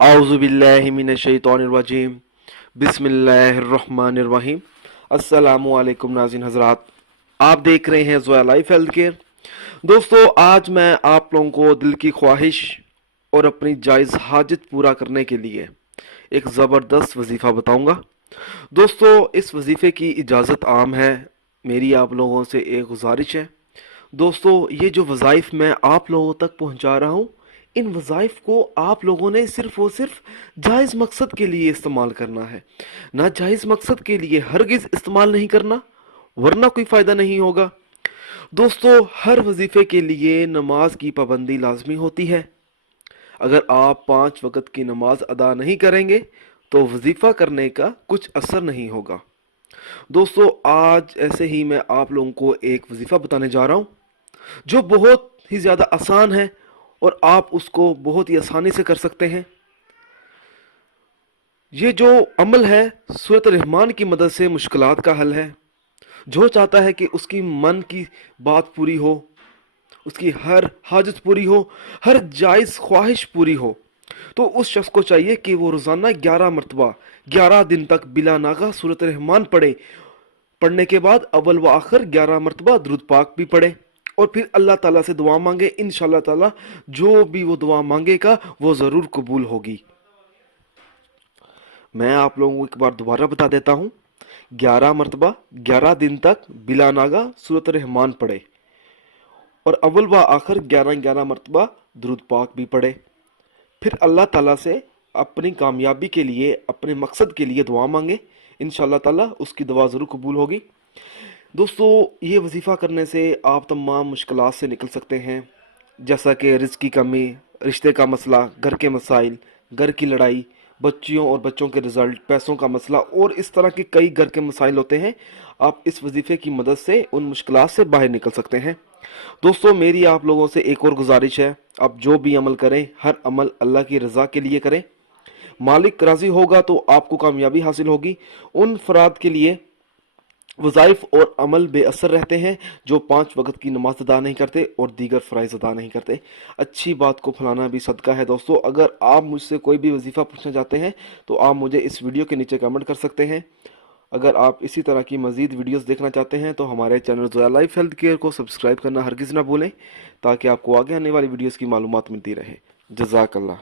आउज़ुबिल्लाहिमिनश्शैतानिर्रजीम बिस्मिल्लाहिर्रहमानिर्रहीम। अस्सलामुअलैकुम नाज़रीन हज़रात, आप देख रहे हैं ज़ोया लाइफ हेल्थ केयर। दोस्तों, आज मैं आप लोगों को दिल की ख्वाहिश और अपनी जायज़ हाजत पूरा करने के लिए एक ज़बरदस्त वजीफ़ा बताऊंगा। दोस्तों, इस वजीफ़े की इजाज़त आम है, मेरी आप लोगों से एक गुजारिश है। दोस्तों, ये जो वज़ाइफ मैं आप लोगों तक पहुंचा रहा हूं, इन वज़ाइफ को आप लोगों ने सिर्फ़ और सिर्फ जायज़ मकसद के लिए इस्तेमाल करना है, ना जायज़ मकसद के लिए हरगिज़ इस्तेमाल नहीं करना, वरना कोई फ़ायदा नहीं होगा। दोस्तों, हर वजीफ़े के लिए नमाज की पाबंदी लाजमी होती है। अगर आप 5 वक़्त की नमाज अदा नहीं करेंगे तो वजीफ़ा करने का कुछ असर नहीं होगा। दोस्तों, आज ऐसे ही मैं आप लोगों को एक वजीफ़ा बताने जा रहा हूँ जो बहुत ही ज़्यादा आसान है और आप उसको बहुत ही आसानी से कर सकते हैं। ये जो अमल है सूरत रहमान की मदद से मुश्किलात का हल है। जो चाहता है कि उसकी मन की बात पूरी हो, उसकी हर हाजत पूरी हो, हर जायज़ ख्वाहिश पूरी हो, तो उस शख्स को चाहिए कि वो रोज़ाना 11 मरतबा 11 दिन तक बिला नागा सूरत रहमान पढ़े। पढ़ने के बाद अव्वल व आखिर 11 मरतबा दुरूद पाक भी पढ़े और फिर अल्लाह ताला से दुआ मांगे। इंशाअल्लाह ताला जो भी वो दुआ मांगेगा वो ज़रूर कबूल होगी। मैं आप लोगों को एक बार दोबारा बता देता हूँ। 11 मरतबा 11 दिन तक बिला नागा सूरत रहमान पढ़े और अव्वल व आखिर 11 11 मरतबा दुरूद पाक भी पढ़े। फिर अल्लाह ताला से अपनी कामयाबी के लिए, अपने मकसद के लिए दुआ मांगे। इंशाअल्लाह ताला उसकी दुआ ज़रूर कबूल होगी। दोस्तों, ये वजीफ़ा करने से आप तमाम मुश्किलात से निकल सकते हैं, जैसा कि रिज़्क़ की कमी, रिश्ते का मसला, घर के मसाइल, घर की लड़ाई, बच्चियों और बच्चों के रिज़ल्ट, पैसों का मसला और इस तरह के कई घर के मसाइल होते हैं। आप इस वजीफ़े की मदद से उन मुश्किलात से बाहर निकल सकते हैं। दोस्तों, मेरी आप लोगों से एक और गुजारिश है, आप जो भी अमल करें, हर अमल अल्लाह की रज़ा के लिए करें। मालिक राज़ी होगा तो आपको कामयाबी हासिल होगी। उन फ़राद के लिए वज़ाइफ और अमल बेअसर रहते हैं जो 5 वक़्त की नमाज अदा नहीं करते और दीगर फ़राइज़ अदा नहीं करते। अच्छी बात को फैलाना भी सदका है। दोस्तों, अगर आप मुझसे कोई भी वजीफ़ा पूछना चाहते हैं तो आप मुझे इस वीडियो के नीचे कमेंट कर सकते हैं। अगर आप इसी तरह की मज़ीद वीडियोस देखना चाहते हैं तो हमारे channel Zoya life health care को सब्सक्राइब करना हरगिज़ ना भूलें, ताकि आपको आगे आने वाली वीडियोस की मालूमात मिलती रहे। जज़ाकल्लाह।